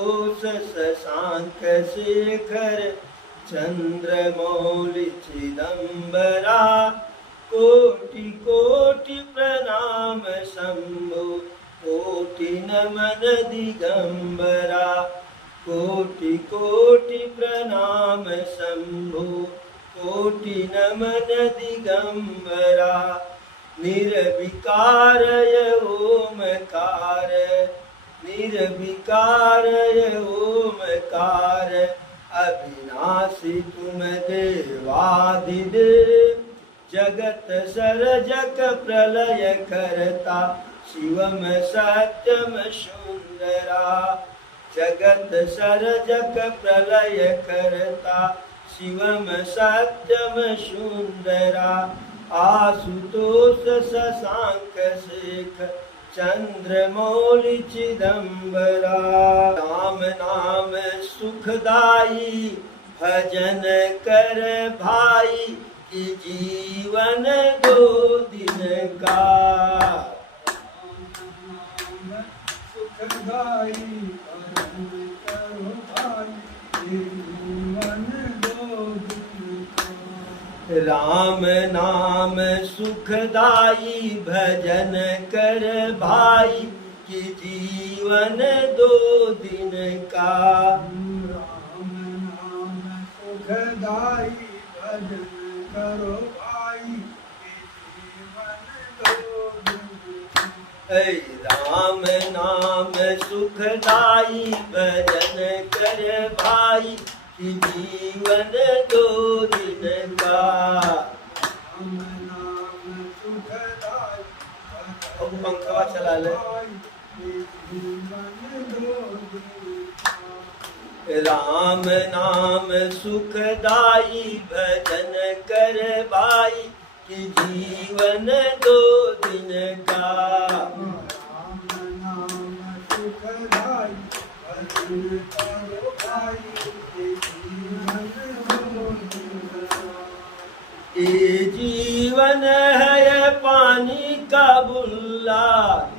आशुतोष शशांक शेखर चंद्रमौलि चिदंबरा कोटि कोटि प्रणाम शंभो कोटि नमन दिगंबरा कोटि कोटि प्रणाम शंभो कोटि नमन दिगंबरा निर्विकारय ओमकार निर्विकारय ओमकार अविनाशी तुम देवादिदेव जगत सरजक प्रलय करता शिवम सत्यम सुंदरा जगत सरजक प्रलय करता शिवम सत्यम सुंदरा आशुतोष शशांक शेखर चंद्रमौलि चिदंबरा राम नाम सुखदाई भजन कर भाई कि जीवन 2 दिन का सुखदाई भजन करो भाई जीवन 2 दिन का राम नाम सुखदाई भजन कर भाई कि जीवन 2 दिन का राम नाम सुखदाई भजन करो भाई कि जीवन 2 दिन का राम नाम सुखदाई भजन कर भाई कि जीवन 2 दिन का राम नाम सुखदाई पंखवा चला ले जीवन 2 दिन का राम नाम सुखदाई भजन कर भाई कि जीवन 2 दिन का राम नाम सुखदाई भजन करो भाई कि जीवन 2 दिन का ये जीवन है पानी का बुल्ला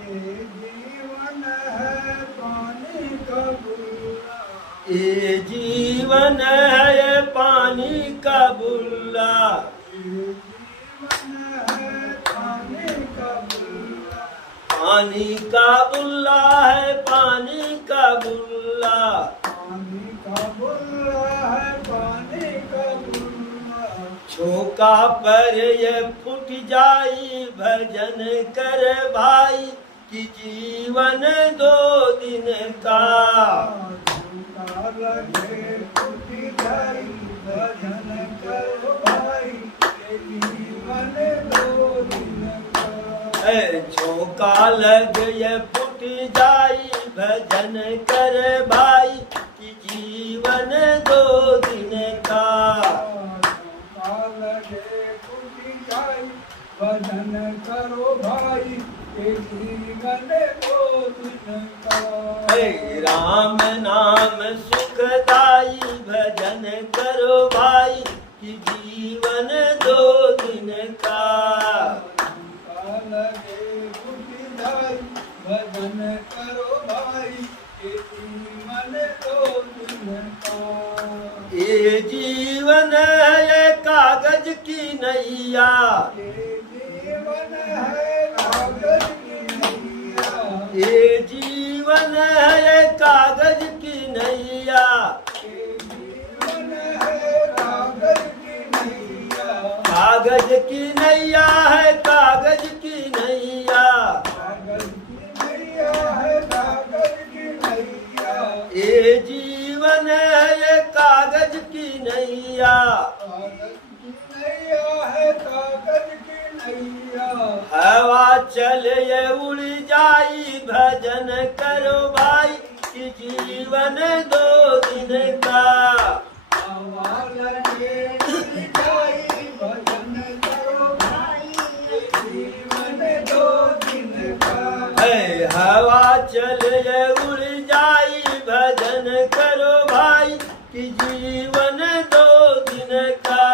ये जीवन है पानी का बुल्ला ये जीवन है पानी का बुल्ला ये जीवन है पानी का बुल्ला पानी का बुल्ला है पानी का बुल्ला पानी का बुल्ला है पानी का बुल्ला छोका पर ये फूट जाई भजन कर भाई कि जीवन 2 दिन का झुमका लगे टूटी जाई भजन करो भाई ये जीवन 2 दिन का झोंका लग ये फूट जाई भजन कर भाई कि जीवन 2 दिन का झुमका लगे टूटी जाई भजन करो भाई ये जीवन 2 दिन का राम नाम सुखदाई भजन करो भाई कि जीवन 2 दिन का लगे टूटी जाई भजन करो भाई ये जीवन 2 दिन का ये जीवन है कागज की नैया ये जीवन है कागज की नैया ये जीवन है कागज की नैया ये जीवन है कागज की नैया कागज की नैया है कागज की नैया कागज की नैया है कागज की नैया ये जीवन है कागज की नैया कागज की नैया है कागज की नैया हवा चले ये उड़ जाई भजन करो भाई कि जीवन 2 दिन का हवा लगे टूटी जाई भजन करो भाई ये जीवन 2 दिन का हवा चले ये उड़ जाई भजन करो भाई कि जीवन 2 दिन का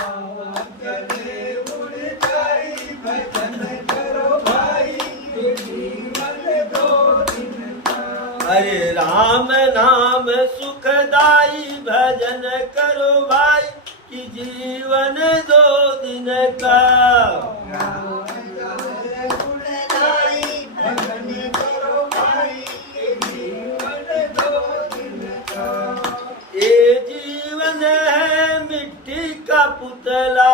हवा चले उड़ जाई भजन करो भाई ये जीवन 2 दिन का अरे राम नाम सुखदाई भजन करो भाई कि जीवन 2 दिन का। ये जीवन है मिट्टी का पुतला,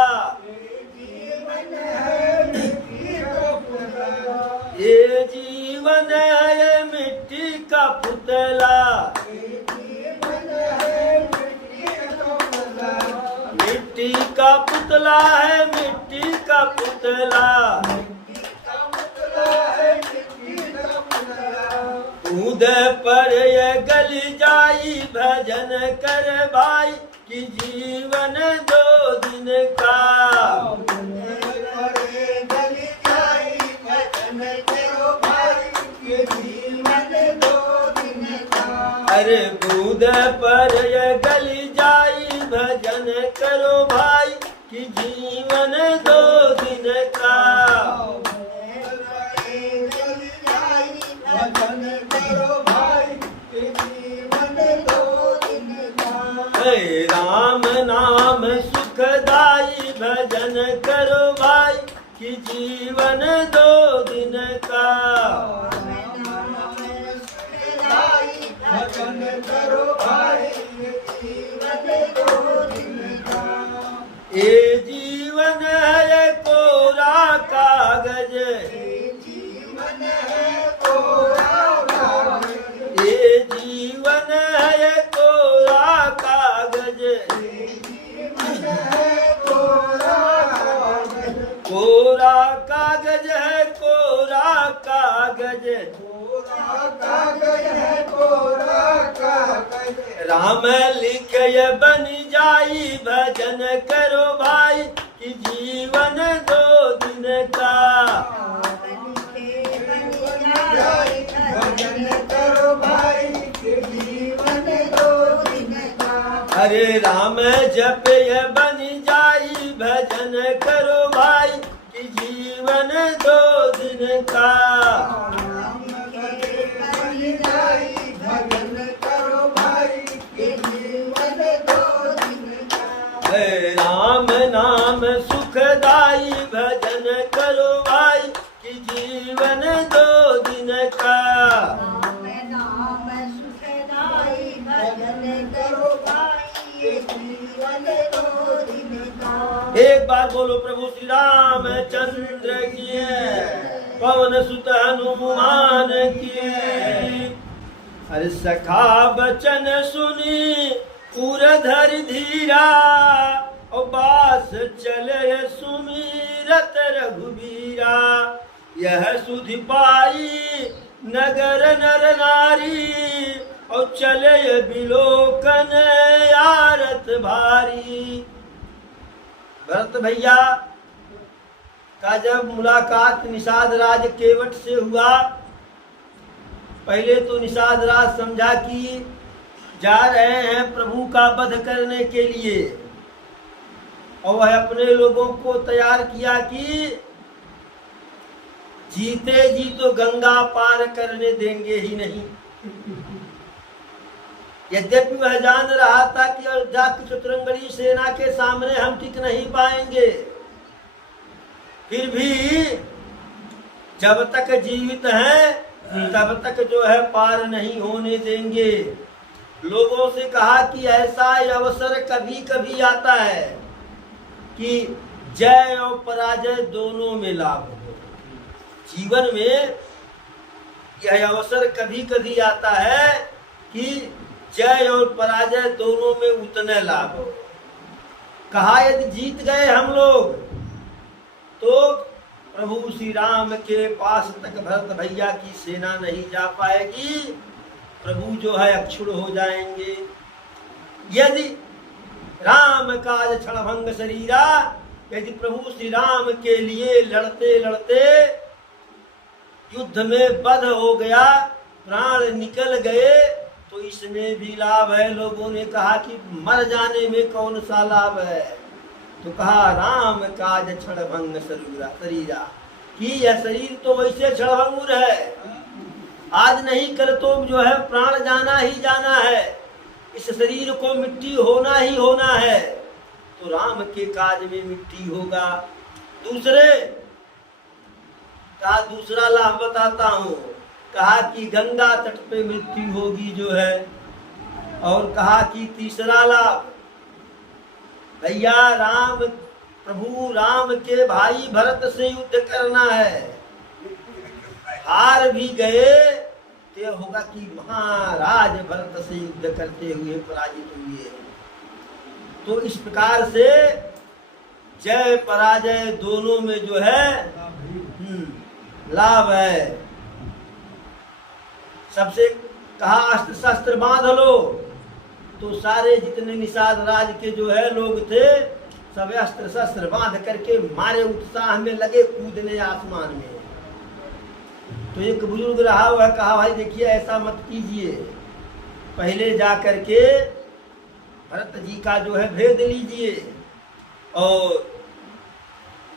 ये जीवन है मिट्टी का पुतला, मिट्टी का पुतला है मिट्टी का पुतला। कूद पर ये गल जाई भजन कर भाई कि जीवन 2 दिन का। अरे कूद पर ये गल जाई भजन करो भाई कि जीवन 2 दिन का। राम नाम सुखदाई भजन करो भाई कि जीवन 2 दिन का। ये जीवन है कोरा कागज, ये जीवन है कोरा कागज, कोरा कागज है कोरा कागज। राम लिखे बन जाई भजन करो भाई कि जीवन 2 दिन का। अरे राम जप ये बन जाई भजन करो भाई कि जीवन 2 दिन का। राम नाम सुखदाई भजन करो भाई कि जीवन 2 दिन का। एक बार बोलो प्रभु श्री रामचंद्र की, पवन सुत हनुमान की। अरे सखा बचन सुनी पुर धर धीरा, और बास चले सुमीरत रघुबीरा। यह सुधि पाई नगर नर नारी, और चले बिलोकन आरत भारी। भरत भैया का जब मुलाकात निषाद राज केवट से हुआ, पहले तो निषाद राज समझा कि जा रहे हैं प्रभु का वध करने के लिए, और वह अपने लोगों को तैयार किया कि जीते जी तो गंगा पार करने देंगे ही नहीं। यद्यपि वह जान रहा था कि अयोध्या की चतुरंगड़ी सेना के सामने हम टिक नहीं पाएंगे, फिर भी जब तक जीवित हैं तब तक जो है पार नहीं होने देंगे। लोगों से कहा कि ऐसा अवसर कभी कभी आता है कि जय और पराजय दोनों में लाभ हो। जीवन में यह अवसर कभी कभी आता है कि जय और पराजय दोनों में उतने लाभ हो। कहा यदि जीत गए हम लोग तो प्रभु श्री राम के पास तक भरत भैया की सेना नहीं जा पाएगी, प्रभु जो है अक्षुण हो जाएंगे। यदि राम काज क्षणभंग शरीरा, यदि प्रभु श्री राम के लिए लड़ते लड़ते युद्ध में वध हो गया, प्राण निकल गए, तो इसमें भी लाभ है। लोगों ने कहा कि मर जाने में कौन सा लाभ है, तो कहा राम काज क्षणभंग शरीरा, कि यह शरीर तो वैसे क्षणभंगुर है, आज नहीं कल तो जो है प्राण जाना ही जाना है, इस शरीर को मिट्टी होना ही होना है, तो राम के काज में मिट्टी होगा। दूसरे का दूसरा लाभ बताता हूँ, कहा कि गंगा तट पे मृत्यु होगी जो है, और कहा कि तीसरा लाभ भैया राम प्रभु राम के भाई भरत से युद्ध करना है, हार भी गए तो होगा कि महाराज भरत से युद्ध करते हुए पराजित हुए। तो इस प्रकार से जय पराजय दोनों में जो है लाभ है। सबसे कहा अस्त्र शस्त्र बांध लो, तो सारे जितने निषाद राज के जो है लोग थे सब अस्त्र शस्त्र बांध करके मारे उत्साह में लगे कूदने आसमान में। तो एक बुजुर्ग रहा हुआ कहा भाई देखिए ऐसा मत कीजिए, पहले जा करके भरत जी का जो है भेद लीजिए, और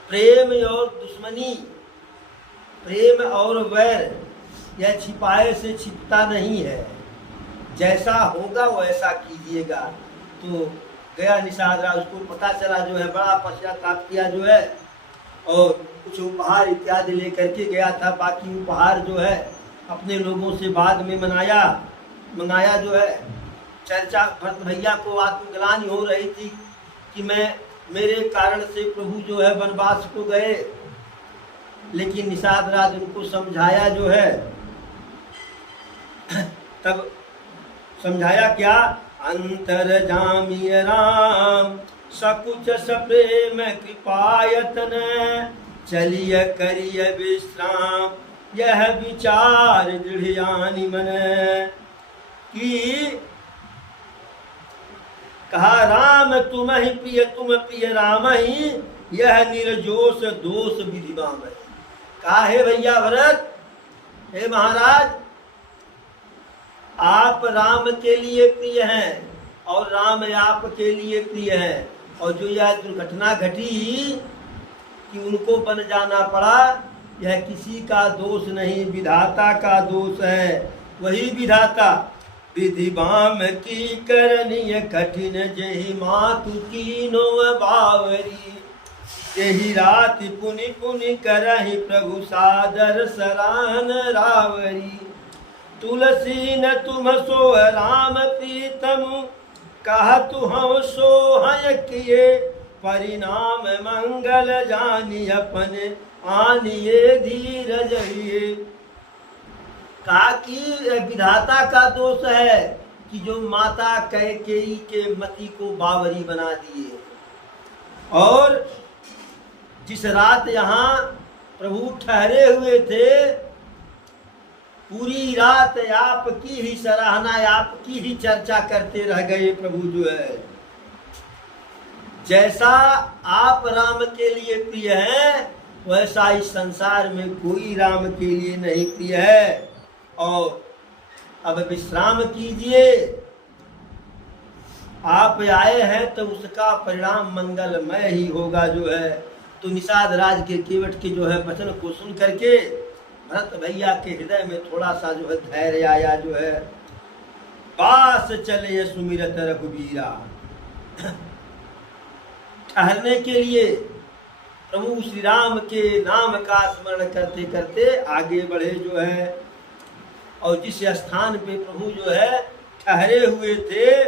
प्रेम और दुश्मनी, प्रेम और वैर यह छिपाए से छिपता नहीं है, जैसा होगा वैसा कीजिएगा। तो गया निषाद राज, उसको पता चला जो है, बड़ा पश्चाताप किया जो है, और कुछ उपहार इत्यादि लेकर के गया था। बाकी उपहार जो है अपने लोगों से बाद में मंगाया जो है। चर्चा भरत भैया को आत्मग्लानि हो रही थी कि मेरे कारण से प्रभु जो है वनवास को गए, लेकिन निषाद राज उनको समझाया जो है। तब समझाया क्या, अंतर्जामी राम सकुच सप्रेम कृपायतन, चलिय करिय विश्राम यह विचार दृढ़यानि मन। कि कहा राम तुम ही प्रिय, तुम प्रिय राम ही, यह निर्जोष दोष विधिवाम। कहा हे भैया भरत, हे महाराज, आप राम के लिए प्रिय हैं और राम आपके लिए प्रिय है, और जो यह दुर्घटना घटी कि उनको बन जाना पड़ा, यह किसी का दोष नहीं, विधाता का दोष है। वही विधाता विधिवाम की करनीय कठिन, जही मातु की नो बावरी, यही राति पुनि पुनि करहि प्रभु सादर सराहन रावरी। तुलसी न तुम सो राम प्रीतम, कहतु हम सोहय किए, परिणाम मंगल जानी अपने आनिए धीरज हिए। कहा कि विधाता का दोष है कि जो माता कैकेयी के मति को बावरी बना दिए, और जिस रात यहाँ प्रभु ठहरे हुए थे, पूरी रात आपकी ही सराहना, आपकी ही चर्चा करते रह गए प्रभु जो है। जैसा आप राम के लिए प्रिय हैं, वैसा इस संसार में कोई राम के लिए नहीं प्रिय है। और अब विश्राम कीजिए, आप आए हैं तो उसका परिणाम मंगलमय ही होगा जो है। तो निषाद राज के केवट के जो है वचन को सुन करके भरत भैया के हृदय में थोड़ा सा जो है धैर्य आया जो है। पास चले सुमिरत रघुबीरा, ठहरने के लिए प्रभु श्री राम के नाम का स्मरण करते करते आगे बढ़े जो है। और जिस स्थान पे प्रभु जो है ठहरे हुए थे,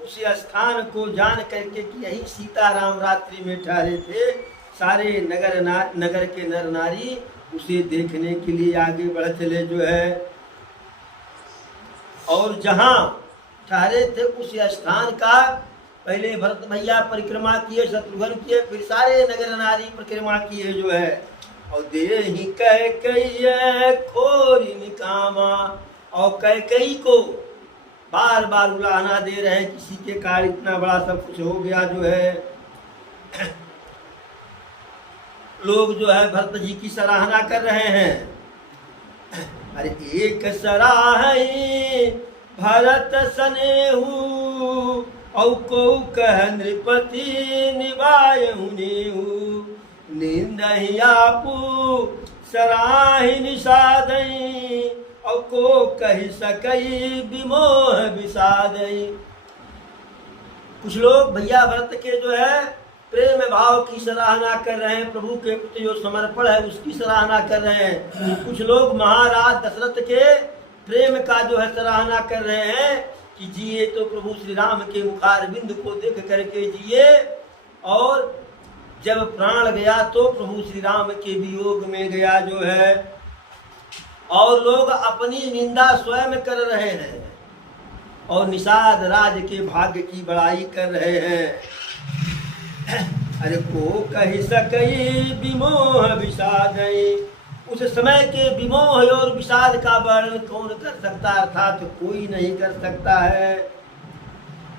उस स्थान को जान करके कि यही सीताराम रात्रि में ठहरे थे, सारे नगर के नर नारी उसे देखने के लिए आगे बढ़ चले जो है। और जहाँ ठहरे थे उस स्थान का पहले भरत भैया परिक्रमा किए, शत्रुघ्न किए, फिर सारे नगर नारी परिक्रमा किए जो है। और देहि कैकेयी खोरी निकामा, और कैकेयी को बार बार उलाहना दे रहे हैं, किसी के कारण इतना बड़ा सब कुछ हो गया जो है। लोग जो है भरत जी की सराहना कर रहे हैं। अरे एक सराहई भरत सनेहु, औ को कह नृपति निभायहु नेहु, निंदहि आपु सराहि निषादई, और को कही सकई विमोह विषादई। कुछ लोग भैया व्रत के जो है प्रेम भाव की सराहना कर रहे हैं, प्रभु के प्रति जो समर्पण है उसकी सराहना कर रहे हैं। कुछ लोग महाराज दशरथ के प्रेम का जो है सराहना कर रहे हैं कि जिए तो प्रभु श्री राम के मुखारविंद को देख करके जिए, और जब प्राण गया तो प्रभु श्री राम के वियोग में गया जो है। और लोग अपनी निंदा स्वयं कर रहे हैं और निषाद राज के भाग्य की बड़ाई कर रहे हैं। अरे को कही सकई विमोह विषादई। उस समय के विमोह और विषाद का वर्णन कौन कर सकता है, अर्थात कोई नहीं कर सकता है।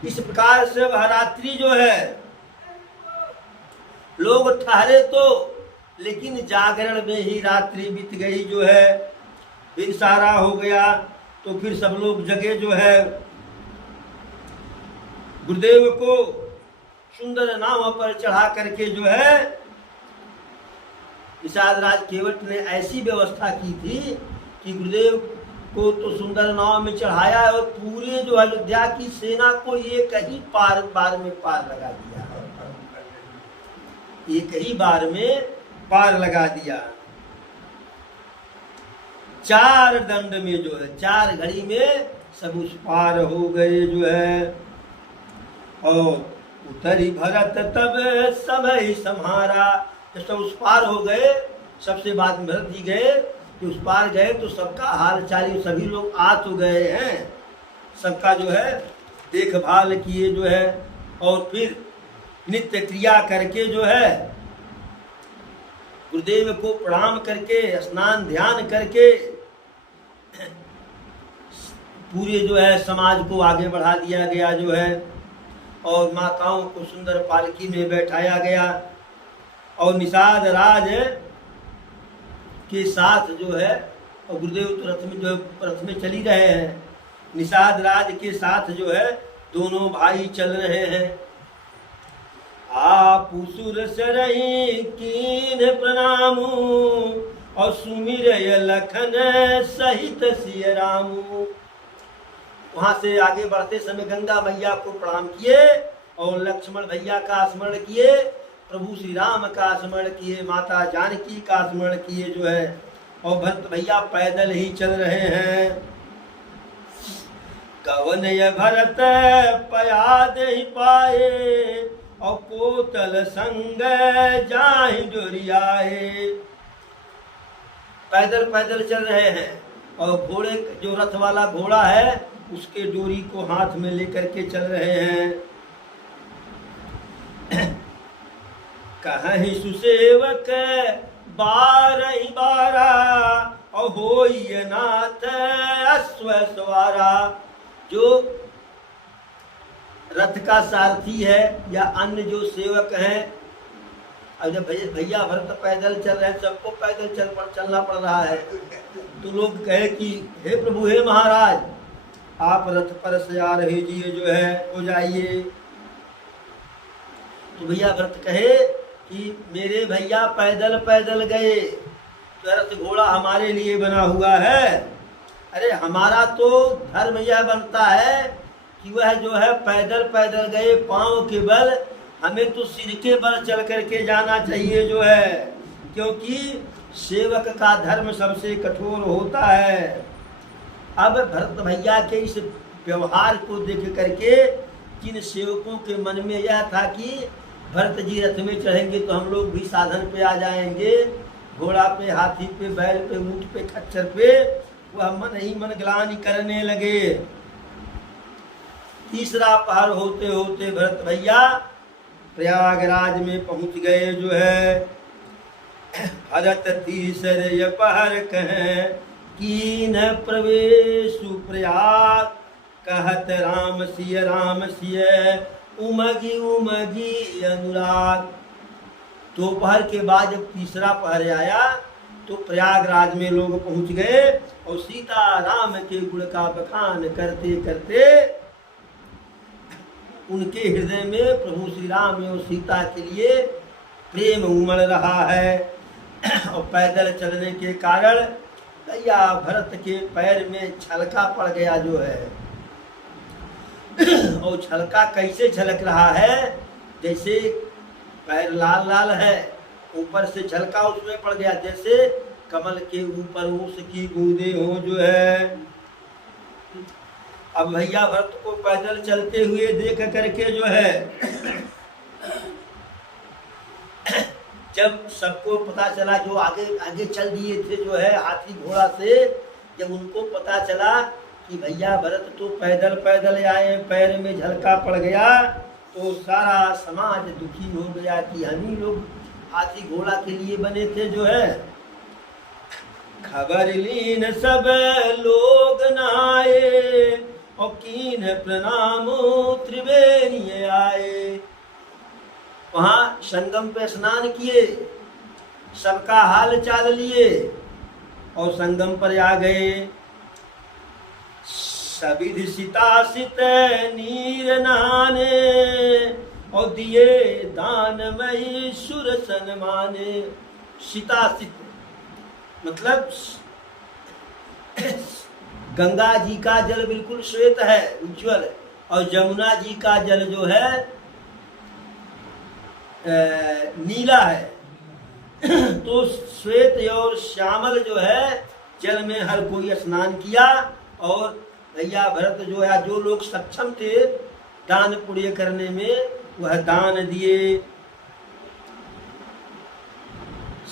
इस प्रकार से वह रात्रि जो है लोग ठहरे तो, लेकिन जागरण में ही रात्रि बीत गई जो है। दिन सारा हो गया तो फिर सब लोग जगे जो है। गुरुदेव को सुंदर नाव पर चढ़ा करके जो है निषाद राज केवट ने ऐसी व्यवस्था की थी कि गुरुदेव को तो सुंदर नाव में चढ़ाया और पूरे जो अयोध्या की सेना को एक ही बार में पार लगा दिया, एक ही बार में पार लगा दिया। 4 दंड में जो है 4 घड़ी में सब उस पार हो गए जो है। और उतरी भरत तब समय सम्हारा। जब सब उस पार हो गए, सबसे बाद में भरत जी गए कि उस पार गए तो सबका हाल चाल, सभी लोग आ तो गए हैं, सबका जो है देखभाल किए जो है। और फिर नित्य क्रिया करके जो है गुरुदेव को प्रणाम करके स्नान ध्यान करके पूरे जो है समाज को आगे बढ़ा दिया गया जो है। और माताओं को सुंदर पालकी में बैठाया गया और निषाद राज के साथ जो है, और गुरुदेव तो रथ में चली रहे हैं, निषाद राज के साथ जो है दोनों भाई चल रहे हैं। आप सुर सरही कीन प्रणामू और सुमिर लखन सहित सिय रामू। वहां से आगे बढ़ते समय गंगा मैया को प्रणाम किए और लक्ष्मण भैया का स्मरण किए, प्रभु श्री राम का स्मरण किए, माता जानकी का स्मरण किए जो है। और भरत भैया पैदल ही चल रहे हैं। कवन भरत पयाद ही पाए और कोतल संग जाहि डोरियाए। पैदल पैदल चल रहे हैं और घोड़े जो रथ वाला घोड़ा है उसके डोरी को हाथ में लेकर के चल रहे हैं। कहीं सुसेवक 12 बारा और होई नाथ अश्व सवारा। जो रथ का सारथी है या अन्य जो सेवक हैं, अब जब भैया भरत पैदल चल रहे हैं, सबको पैदल चलना पड़ रहा है, तो लोग कहे कि हे प्रभु हे महाराज आप रथ पर से आ रहे जी जो है हो जाइए। तो भैया भरत कहे कि मेरे भैया पैदल पैदल गए, तो रथ घोड़ा हमारे लिए बना हुआ है। अरे हमारा तो धर्म यह बनता है कि वह जो है पैदल पैदल गए पांव के बल, हमें तो सिर के बल चल करके जाना चाहिए जो है, क्योंकि सेवक का धर्म सबसे कठोर होता है। अब भरत भैया के इस व्यवहार को देख करके जिन सेवकों के मन में यह था कि भरत जी रथ में चढ़ेंगे तो हम लोग भी साधन पे आ जाएंगे, घोड़ा पे, हाथी पे, बैल पे, ऊंट पे, खच्चर पे, वह मन ही मन ग्लानि करने लगे। तीसरा पहर होते होते भरत भैया प्रयागराज में पहुंच गए जो है। भरत तीसरे पहर कहें कीन प्रवेश प्रयाग, कहत राम सिय उमगी उमगी अनुराग। दोपहर के बाद जब तीसरा पहर आया तो प्रयागराज में लोग पहुंच गए और सीता राम के गुण का बखान करते करते उनके हृदय में प्रभु श्री राम और सीता के लिए प्रेम उमड़ रहा है। और पैदल चलने के कारण भैया भरत के पैर में छलका पड़ गया जो है। और छलका कैसे झलक रहा है, जैसे पैर लाल लाल है, ऊपर से छलका उसमें पड़ गया, जैसे कमल के ऊपर उसकी बूंदे हो जो है। अब भैया भरत को पैदल चलते हुए देख करके जो है, जब सबको पता चला, जो आगे आगे चल दिए थे जो है हाथी घोड़ा से, जब उनको पता चला कि भैया भरत तो पैदल पैदल आए, पैर में झलका पड़ गया, तो सारा समाज दुखी हो गया कि हम ही लोग हाथी घोड़ा के लिए बने थे जो है। खबर लीन सब लोग नाए, और कीन प्रणाम त्रिवेणी आए। वहां संगम पे स्नान किए, सबका हाल चाल लिए और संगम पर आ गए। सविधि सितासित नीर नहाने, और दिए दानमयी सुर सन्माने। सितासित मतलब गंगा जी का जल बिल्कुल श्वेत है, उज्ज्वल, और जमुना जी का जल जो है नीला है। तो श्वेत और श्यामल जो है जल में हर कोई स्नान किया। और भैया भरत जो है, जो लोग सक्षम थे दान पुण्य करने में, वह दान दिए।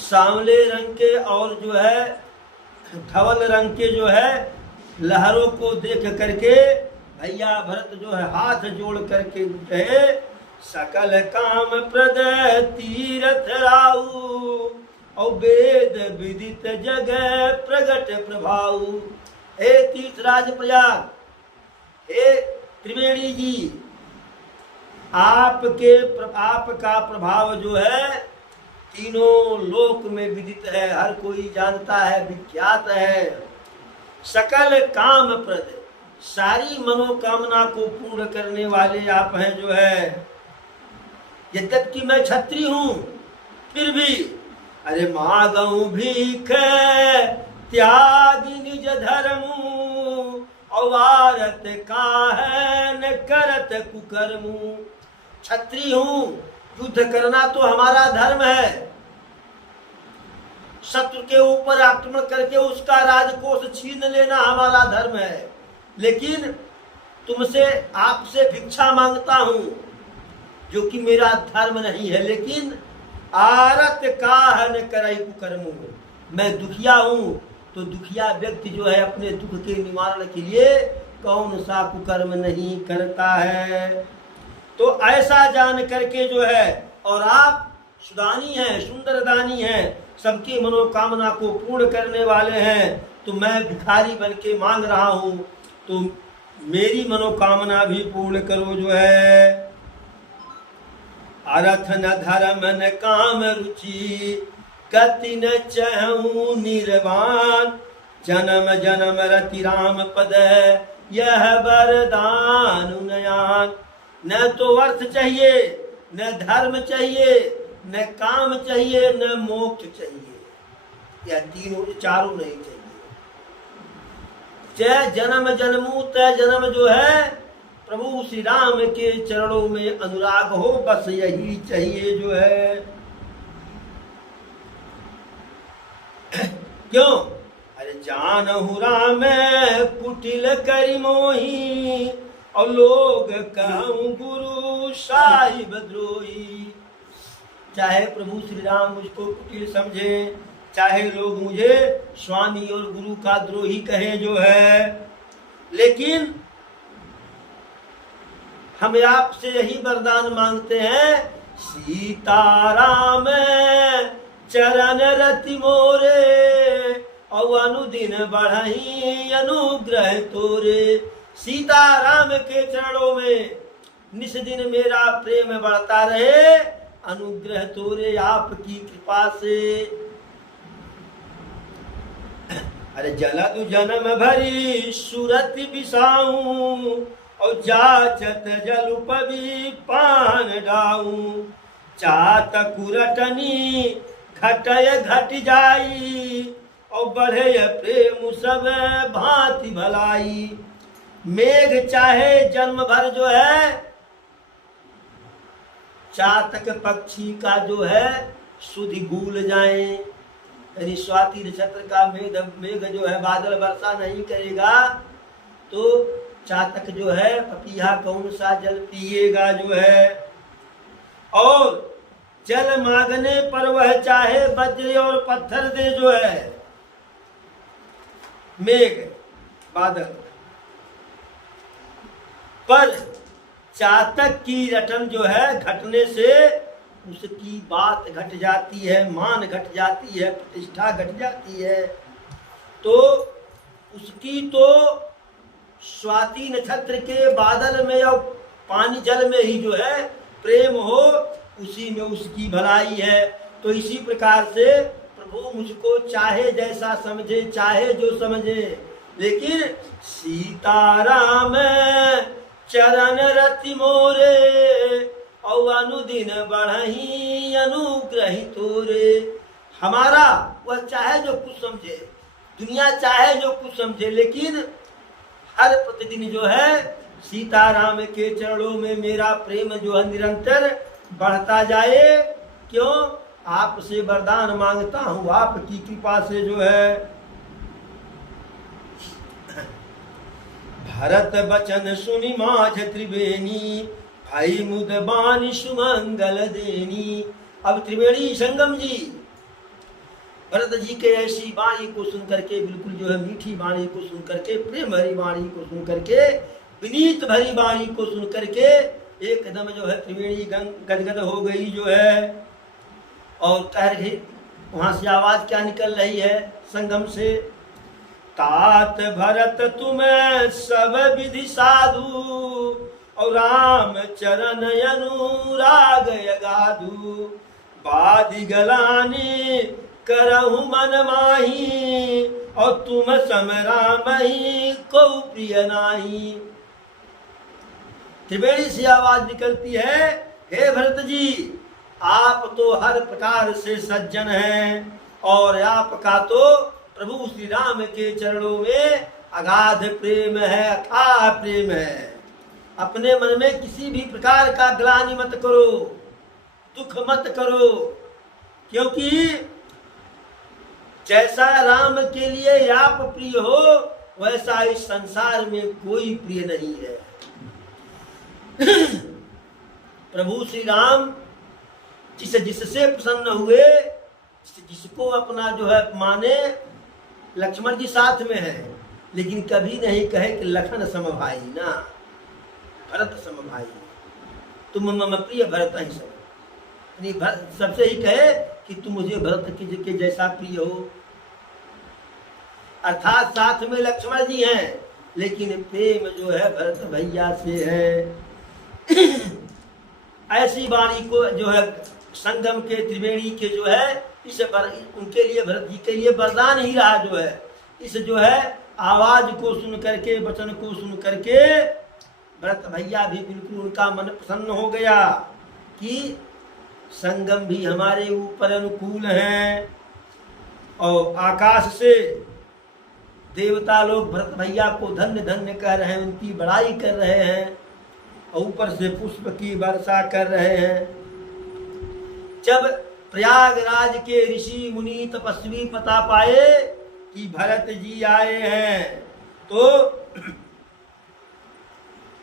सांवले रंग के और जो है धवल रंग के जो है लहरों को देख करके भैया भरत जो है हाथ जोड़ करके उठे। सकल काम प्रद तीरथ राऊ, और वेद विदित जगह प्रगट प्रभाऊ। हे तीर्थराज प्रयाग, हे त्रिवेणी जी, आपका प्रभाव जो है तीनों लोक में विदित है, हर कोई जानता है, विख्यात है। सकल काम प्रद, सारी मनोकामना को पूर्ण करने वाले आप हैं जो है। यद्यपि मैं क्षत्रिय हूं, फिर भी अरे मांगू भीख त्यागी निज धर्म, अवारत काहे न करत कुकर्मु। क्षत्रिय हूं, युद्ध करना तो हमारा धर्म है। शत्रु के ऊपर आक्रमण करके उसका राजकोष छीन लेना हमारा धर्म है। लेकिन तुमसे, आपसे भिक्षा मांगता हूं, जो कि मेरा धर्म नहीं है। लेकिन आरत काहन करई कुकर्मु, मैं दुखिया हूं, तो दुखिया व्यक्ति जो है अपने दुख के निवारण के लिए कौन सा कुकर्म नहीं करता है। तो ऐसा जान करके जो है, और आप सुदानी हैं, सुंदर दानी हैं, सबकी मनोकामना को पूर्ण करने वाले हैं, तो मैं भिखारी बन के मांग रहा हूं, तो मेरी मनोकामना भी पूर्ण करो जो है। अरथ न धर्म न काम रुचि, गति न चहूं निर्वाण, जन्म जन्म रति राम पद, यह वरदान नयान। न तो अर्थ चाहिए, न धर्म चाहिए, न काम चाहिए, न मोक्ष चाहिए, यह तीनों चारों नहीं चाहिए। जय जन्म जन्मू तय जन्म जो है प्रभु श्री राम के चरणों में अनुराग हो, बस यही चाहिए जो है। क्यों? अरे जानहु राम कुटिल करि मोही, और लोग कहूं गुरु साहिब द्रोही। चाहे प्रभु श्री राम मुझको कुटिल समझे, चाहे लोग मुझे स्वामी और गुरु का द्रोही कहे जो है, लेकिन हम आपसे यही वरदान मांगते हैं, सीताराम चरण रति मोरे, और अनुदिन बढ़ही अनुग्रह तोरे। सीताराम के चरणों में निस दिन मेरा प्रेम बढ़ता रहे, अनुग्रह तोरे आपकी कृपा से। अरे जलदु जन्म भरी सुरति बिसाऊं, और जाचत जल पवी पान डाऊं। चात कुरटनी घटय घट जाई, और बढ़े यह प्रेम सब भांति भलाई। मेघ चाहे जन्म भर जो है चातक पक्षी का जो है सुधि भूल जाए, यानी स्वाति नक्षत्र का मेघ जो है बादल वर्षा नहीं करेगा तो चातक जो है पपीहा कौन सा जल पिएगा जो है। और जल मांगने पर वह चाहे वज्र और पत्थर दे जो है मेघ बादल, पर चातक की रटन जो है घटने से उसकी बात घट जाती है, मान घट जाती है, प्रतिष्ठा घट जाती है। तो उसकी तो स्वाति नक्षत्र के बादल में या पानी जल में ही जो है प्रेम हो, उसी में उसकी भलाई है। तो इसी प्रकार से प्रभु मुझको चाहे जैसा समझे, चाहे जो समझे, लेकिन सीताराम चरण रति मोरे और अनुदिन बढ़ही अनुग्रही तोरे। हमारा वह चाहे जो कुछ समझे, दुनिया चाहे जो कुछ समझे, लेकिन हर प्रतिदिन जो है सीताराम के चरणों में मेरा प्रेम जो है निरंतर बढ़ता जाए। क्यों? आपसे वरदान मांगता हूँ, आपकी कृपा से जो है। भरत बचन सुनि माझ त्रिवेणी, भाई मुद बानी सुमंगल देनी। अब त्रिवेणी संगम जी भरत जी के ऐसी वाणी को सुन करके, बिल्कुल जो है मीठी वाणी को सुन करके, प्रेम भरी वाणी को सुन करके, विनीत भरी वाणी को सुन करके एकदम जो है त्रिवेणी गदगद हो गई जो है। और कह रही, वहां से आवाज क्या निकल रही है संगम से, तात भरत तुम्हें सब विधि साधु, और राम चरण अनुराग यगाधु, बादि गलानी करहु मन माही, और तुम सम राम ही को प्रिय नाही। त्रिवेणी से आवाज निकलती है, हे भरत जी, आप तो हर प्रकार से सज्जन हैं और आपका तो प्रभु श्री राम के चरणों में अगाध प्रेम है, अथाह प्रेम है। अपने मन में किसी भी प्रकार का ग्लानि मत करो, दुख मत करो, क्योंकि जैसा राम के लिए आप प्रिय हो वैसा इस संसार में कोई प्रिय नहीं है। प्रभु श्री राम जिससे प्रसन्न हुए, जिसको अपना जो है माने, लक्ष्मण जी साथ में है, लेकिन कभी नहीं कहे कि लखन सम भाई ना, भरत सम भाई, तुम मम प्रिय भरत ही सम, सबसे ही कहे कि तुम मुझे भरत के जैसा प्रिय हो। अर्थात साथ में लक्ष्मण जी हैं, लेकिन प्रेम जो है भरत भैया से है। ऐसी वाणी को जो है संगम के त्रिवेणी के जो है इस उनके लिए, भरत जी के लिए वरदान ही रहा जो है। इस जो है आवाज को सुन करके, वचन को सुन करके भरत भैया भी बिल्कुल उनका मन प्रसन्न हो गया कि संगम भी हमारे ऊपर अनुकूल है। और आकाश से देवता लोग भरत भैया को धन्य धन्य कह रहे हैं, उनकी बड़ाई कर रहे हैं, और ऊपर से पुष्प की वर्षा कर रहे हैं। जब प्रयागराज के ऋषि मुनि तपस्वी पता पाए कि भरत जी आए हैं, तो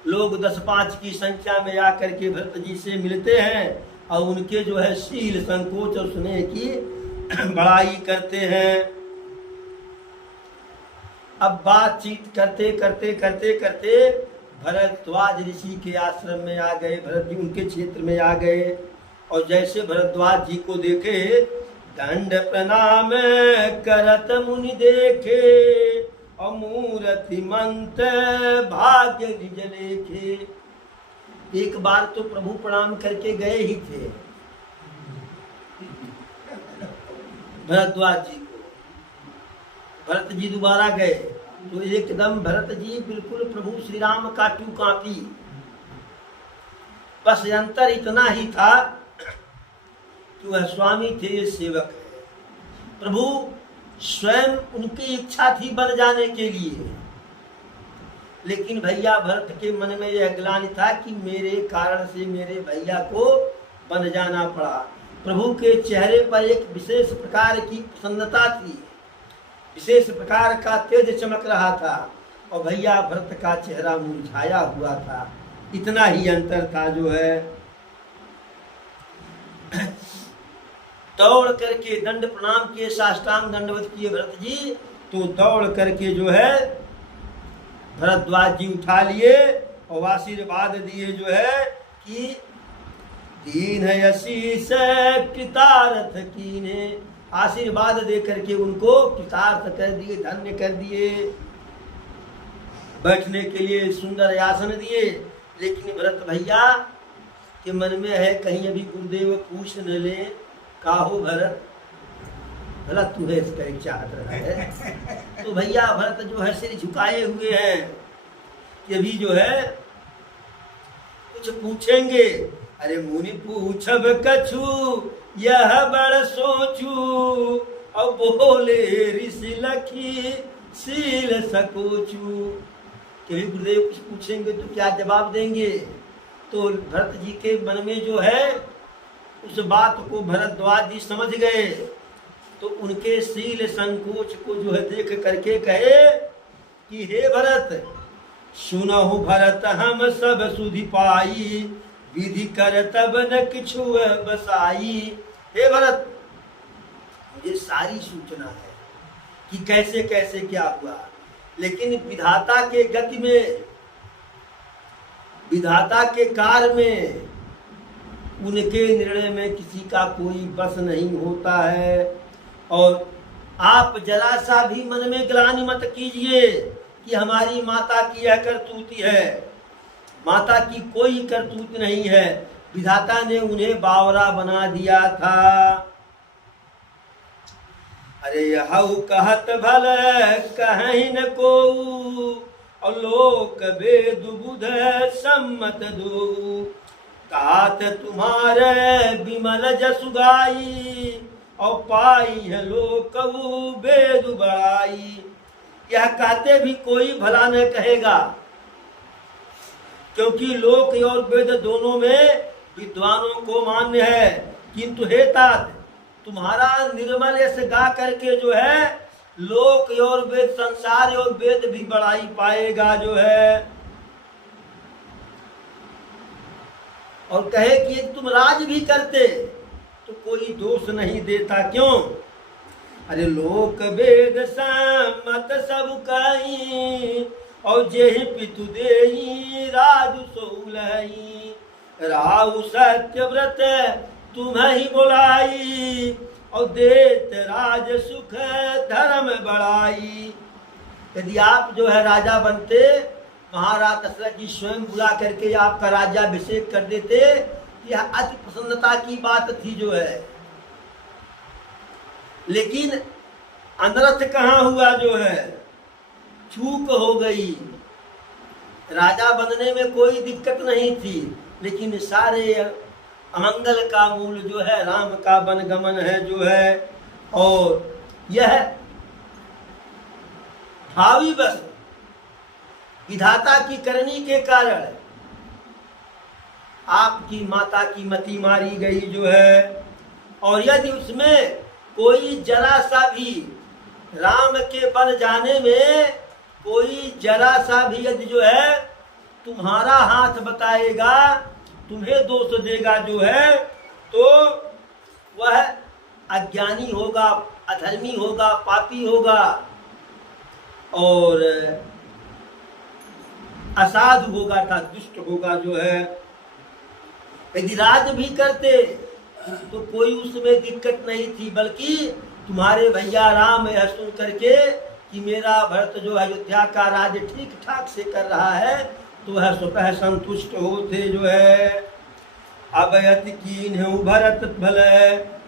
लोग 10-5 की संख्या में आकर के भरत जी से मिलते हैं और उनके जो है शील, संकोच और स्नेह की बड़ाई करते हैं। अब बातचीत करते करते करते करते भरद्वाज ऋषि के आश्रम में आ गए, भरत जी उनके क्षेत्र में आ गए। और जैसे भरद्वाज जी को देखे, दंड प्रणाम करत मुनि देखे, और मूर्ति मंत भाग्य निज लेखे। एक बार तो प्रभु प्रणाम करके गए ही थे भरद्वाज जी को, भरत जी दोबारा गए तो एकदम भरत जी बिल्कुल प्रभु श्री राम का टू कापी। बस अंतर इतना ही था कि वह स्वामी थे, सेवक है। प्रभु स्वयं उनकी इच्छा थी बन जाने के लिए, लेकिन भैया भरत के मन में यह ग्लानि था कि मेरे कारण से मेरे भैया को बन जाना पड़ा। प्रभु के चेहरे पर एक विशेष प्रकार की प्रसन्नता थी, विशेष प्रकार का तेज चमक रहा था, और भैया भरत का चेहरा मुरझाया हुआ था। इतना ही अंतर था जो है। दौड़ करके दंड प्रणाम किए, साष्टांग दंडवत किए भरत जी, तो दौड़ करके जो है भरद्वाज जी उठा लिए और आशीर्वाद दिए जो है कि दीन आशीष कृतार्थ कीने, आशीर्वाद दे करके उनको कृतार्थ कर दिए, धन्य कर दिए। बैठने के लिए सुंदर आसन दिए, लेकिन भरत भैया के मन में है कहीं अभी गुरुदेव पूछ न ले, काहो भरत, भला तुम्हें इसका चाहत रहा है। तो भैया भरत जो है सिर झुकाए हुए हैं कि अभी जो है कुछ पूछेंगे। अरे मुनि पूछब कछु यह बड़ सोचू, और बोले ऋषि लखी सील सकोचू। कभी गुरुदेव कुछ पूछेंगे तो क्या जवाब देंगे। तो भरत जी के मन में जो है उस बात को भरद्वाज जी समझ गए, तो उनके शील संकोच को जो है देख करके कहे कि हे भरत, सुनहु भरत हम सब सुधि पाई, विधि कर तब न किछु बसाई। हे भरत, मुझे सारी सूचना है कि कैसे कैसे क्या हुआ, लेकिन विधाता के गति में, विधाता के कार्य में, उनके निर्णय में किसी का कोई बस नहीं होता है। और आप जरा सा भी मन में ग्लानि मत कीजिए कि हमारी माता की यह करतूत है। माता की कोई करतूत नहीं है, विधाता ने उन्हें बावरा बना दिया था। अरे यहु कहत भल कहीं न को, और लोक वेद बुध सम्मत दो, तात तुम्हारे विमल जसु गाई, और पाई है लोक वेद बड़ाई। यह कहते भी कोई भला न कहेगा, क्योंकि लोक और वेद दोनों में विद्वानों को मान्य है। किंतु हे तात, तुम्हारा निर्मल यश गा करके जो है लोक और वेद, संसार और वेद भी बड़ाई पाएगा जो है। और कहे कि तुम राज भी करते तो कोई दोष नहीं देता, क्यों? अरे लोक वेद सम्मत सब कहीं, और जेहि पितु देहि राजु सोलहि, राहु सत्य व्रत तुम्हें ही बोलाई, और देत राज सुख धर्म बढ़ाई। यदि आप जो है राजा बनते, महाराज दशरथ जी स्वयं बुला करके आपका राज्याभिषेक कर देते, यह अति प्रसन्नता की बात थी जो है। लेकिन अनर्थ कहाँ हुआ जो है, चूक हो गई। राजा बनने में कोई दिक्कत नहीं थी, लेकिन सारे अमंगल का मूल जो है राम का वनगमन है जो है। और यह भावी बस विधाता की करनी के कारण आपकी माता की मति मारी गई जो है। और यदि उसमें कोई जरा सा भी राम के बन जाने में कोई जरा सा भी यदि जो है तुम्हारा हाथ बताएगा, तुम्हें दोष देगा जो है, तो वह अज्ञानी होगा, अधर्मी होगा, पापी होगा और असाधु होगा अर्थात दुष्ट होगा जो है। यदि राज भी करते तो कोई उसमें दिक्कत नहीं थी, बल्कि तुम्हारे भैया राम यह सुन करके कि मेरा भरत जो अयोध्या का राज ठीक ठाक से कर रहा है, तो वह स्वतः संतुष्ट होते जो है। अभयत कीन भरत भल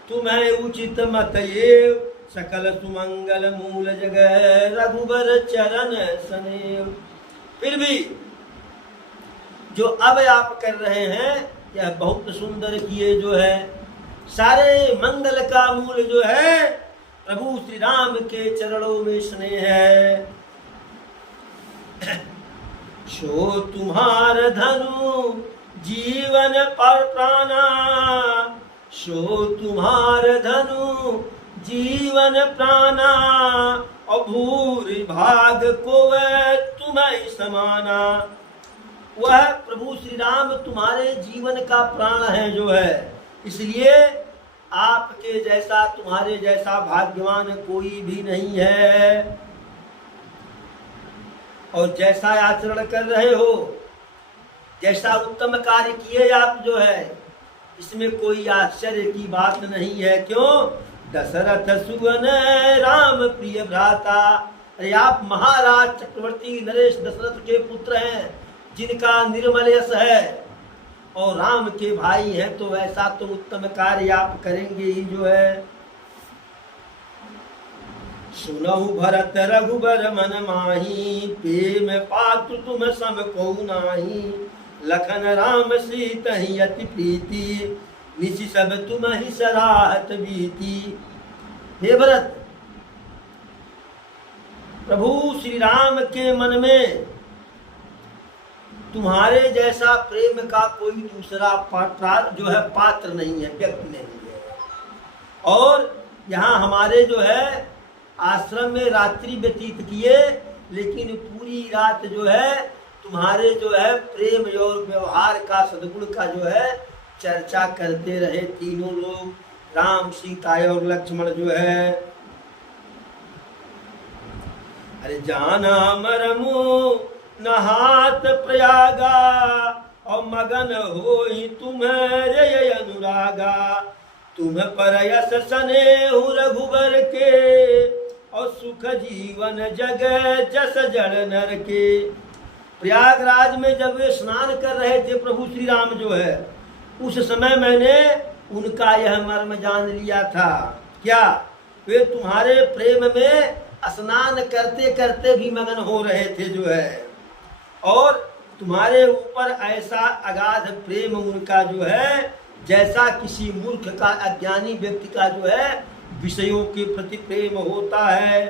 तुम्हें उचित मत ये, सकल सुमंगल मूल जगह रघुबर चरण सनेव। फिर भी जो अब आप कर रहे हैं यह बहुत सुंदर किए जो है। सारे मंगल का मूल जो है प्रभु श्री राम के चरणों में स्नेह है। सो तुम्हार धनु जीवन पर प्राणा, सो तुम्हार धनु जीवन प्राणा, अभूरि भाग को वह तुम्हें समाना। वह प्रभु श्री राम तुम्हारे जीवन का प्राण है जो है, इसलिए आपके जैसा तुम्हारे जैसा भाग्यवान कोई भी नहीं है। और जैसा आचरण कर रहे हो, जैसा उत्तम कार्य किए आप जो है, इसमें कोई आश्चर्य की बात नहीं है। क्यों? दशरथ सुवन राम प्रिय भ्राता। अरे आप महाराज चक्रवर्ती नरेश दशरथ के पुत्र हैं, जिनका निर्मल यश है, और राम के भाई हैं, तो ऐसा तो उत्तम कार्य आप करेंगे ही जो है। सुनहु भरत रघुबर मन माही, प्रेम पात्र तुम सम को नाही, लखन राम सीतहि अति प्रीति, निशि सब तुम ही सराहत बीती। हे भरत, प्रभु श्री राम के मन में तुम्हारे जैसा प्रेम का कोई दूसरा जो है पात्र नहीं है, व्यक्ति नहीं है। और यहाँ हमारे जो है आश्रम में रात्रि व्यतीत किए, लेकिन पूरी रात जो है तुम्हारे जो है प्रेम और व्यवहार का, सद्गुण का जो है चर्चा करते रहे तीनों लोग, राम सीता और लक्ष्मण जो है। अरे जाना मरमु नहात प्रयागा, और मगन होई तुम्हारे अनुरागा, तुम पर यश स्नेहु रघुबर के, और सुख जीवन जग जस जड़ नर के। प्रयागराज में जब वे स्नान कर रहे थे प्रभु श्री राम जो है, उस समय मैंने उनका यह मर्म जान लिया था। क्या? वे तुम्हारे प्रेम में स्नान करते करते भी मगन हो रहे थे जो है, और तुम्हारे ऊपर ऐसा अगाध प्रेम उनका जो है, जैसा किसी मूर्ख का, अज्ञानी व्यक्ति का जो है विषयों के प्रति प्रेम होता है।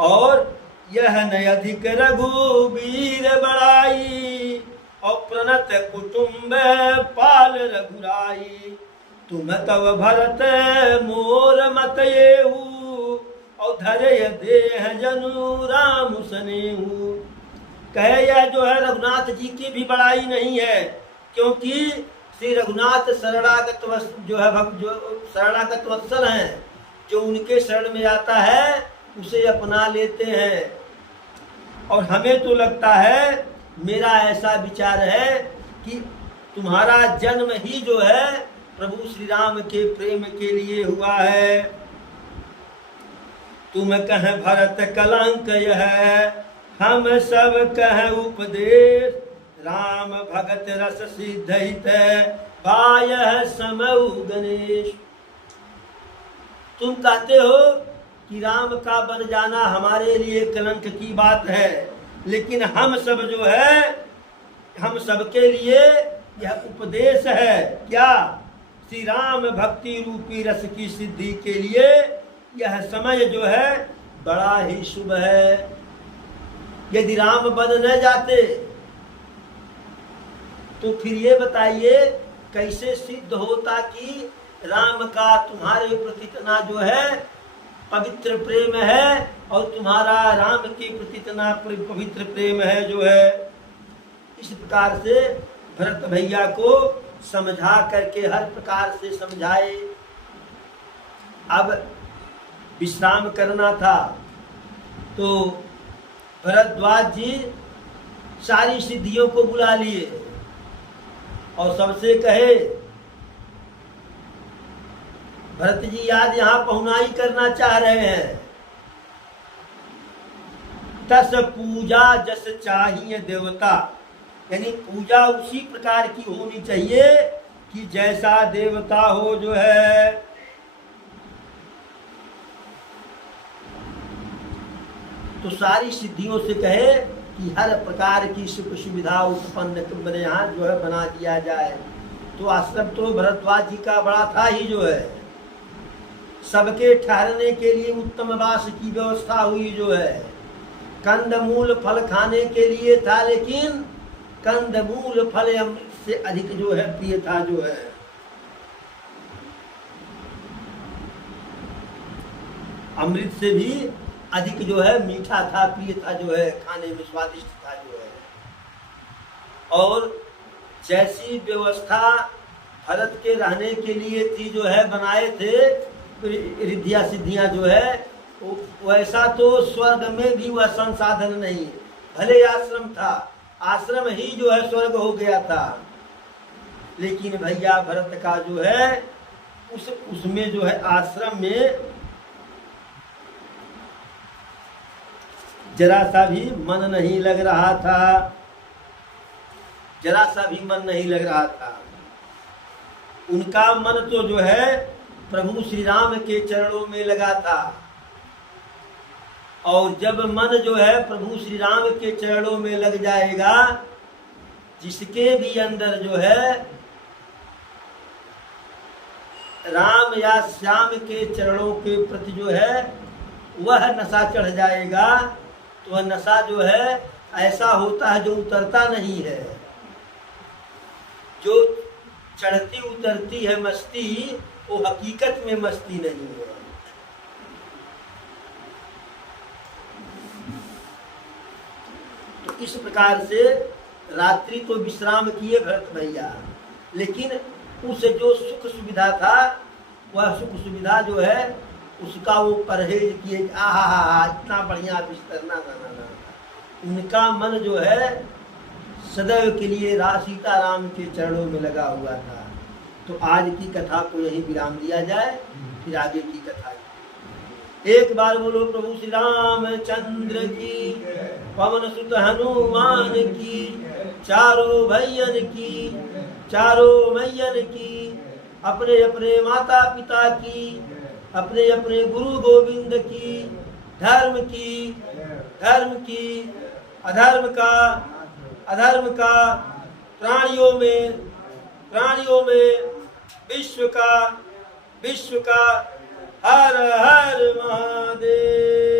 और यह न अधिक रघुबीर बड़ाई, और प्रणत कुटुम्ब पाल रघुराई, तुम तव भरत मोर मत येहू, और धरय देह जनु राम सनेहू। कहे यह जो है रघुनाथ जी की भी बड़ाई नहीं है, क्योंकि श्री रघुनाथ शरणागत जो है जो शरणागत वत्सल हैं, जो उनके शरण में आता है उसे अपना लेते हैं। और हमें तो लगता है, मेरा ऐसा विचार है कि तुम्हारा जन्म ही जो है प्रभु श्री राम के प्रेम के लिए हुआ है। तुम कह भरत कलंक यह, हम सब कह उपदेश, राम भगत रस सिद्ध हित, बाय समऊ गणेश। तुम कहते हो कि राम का बन जाना हमारे लिए कलंक की बात है, लेकिन हम सब जो है, हम सबके लिए यह उपदेश है। क्या? श्री राम भक्ति रूपी रस की सिद्धि के लिए यह समय जो है बड़ा ही शुभ है। यदि राम बन न जाते तो फिर ये बताइए कैसे सिद्ध होता कि राम का तुम्हारे प्रति इतना जो है पवित्र प्रेम है, और तुम्हारा राम के प्रति इतना पवित्र प्रेम है जो है। इस प्रकार से भरत भैया को समझा करके हर प्रकार से समझाए। अब विश्राम करना था, तो भरद्वाज जी सारी सिद्धियों को बुला लिए और सबसे कहे, भरत जी आज यहाँ पहुनाई करना चाह रहे हैं, तस पूजा जस चाहिए देवता, यानी पूजा उसी प्रकार की होनी चाहिए कि जैसा देवता हो जो है। तो सारी सिद्धियों से कहे कि हर प्रकार की सुख सुविधा उत्पन्न यहाँ जो है बना दिया जाए। तो आश्रम तो भरद्वाज जी का बड़ा था ही जो है। सबके ठहरने के लिए उत्तम वास की व्यवस्था हुई जो है। कंदमूल फल खाने के लिए था, लेकिन कंदमूल फल अमृत से अधिक जो है प्रिय था जो है। अमृत से भी अधिक जो है मीठा था, प्रिय था जो है, खाने में स्वादिष्ट था जो है। और जैसी व्यवस्था भरत के रहने के लिए थी जो है, बनाए थे रिद्धियां सिद्धियां जो है, वैसा तो स्वर्ग में भी वह संसाधन नहीं। भले आश्रम था, आश्रम ही जो है स्वर्ग हो गया था, लेकिन भैया भरत का जो है उसमें जो है आश्रम में जरा सा भी मन नहीं लग रहा था, जरा सा भी मन नहीं लग रहा था। उनका मन तो जो है प्रभु श्री राम के चरणों में लगा था, और जब मन जो है प्रभु श्री राम के चरणों में लग जाएगा, जिसके भी अंदर जो है राम या श्याम के चरणों के प्रति जो है वह नशा चढ़ जाएगा, तो वह नशा जो है ऐसा होता है जो उतरता नहीं है। जो चढ़ती उतरती है मस्ती, वो हकीकत में मस्ती नहीं है। तो इस प्रकार से रात्रि तो विश्राम किए भरत भैया, लेकिन उस जो सुख सुविधा था, वह सुख सुविधा जो है उसका वो परहेज किए। आहा इतना बढ़िया बिस्तर ना ना ना ना। उनका मन जो है सदैव के लिए सीताराम के चरणों में लगा हुआ था। तो आज की कथा को यही विराम दिया जाए, फिर आगे की कथा। एक बार बोलो प्रभु श्री रामचंद्र की, पवन सुत हनुमान की, चारों भैयन की, चारों मैयन की, अपने अपने माता पिता की, अपने अपने गुरु गोविंद की, धर्म की, अधर्म का, प्राणियों में विश्व का हर हर महादेव।